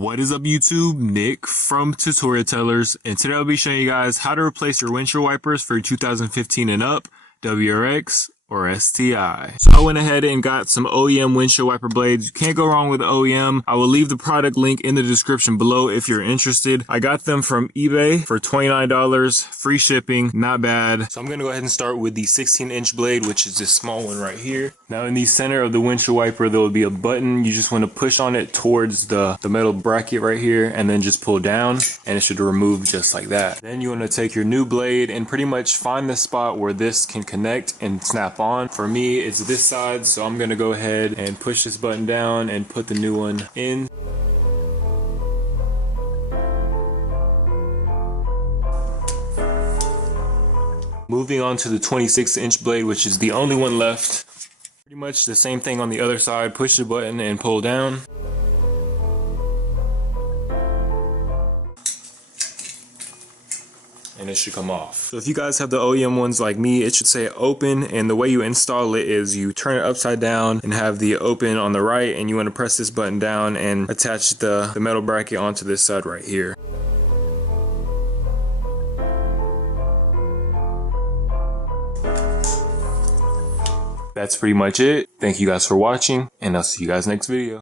What is up YouTube? Nick from TutorialTellers, and today I'll be showing you guys how to replace your windshield wipers for your 2015 and up WRX or STI. So I went ahead and got some OEM windshield wiper blades. You can't go wrong with OEM. I will leave the product link in the description below if you're interested. I got them from eBay for $29, free shipping, not bad. So I'm gonna go ahead and start with the 16-inch blade, which is this small one right here. Now in the center of the windshield wiper, there will be a button. You just want to push on it towards the metal bracket right here and then just pull down and it should remove just like that. Then you want to take your new blade and pretty much find the spot where this can connect and snap on. For me, it's this side, so I'm gonna go ahead and push this button down and put the new one in. Moving on to the 26-inch blade, which is the only one left. Pretty much the same thing on the other side. Push the button and pull down. And it should come off. So if you guys have the OEM ones like me, it should say open, and the way you install it is you turn it upside down and have the open on the right, and you want to press this button down and attach the metal bracket onto this side right here. That's pretty much it. Thank you guys for watching, and I'll see you guys next video.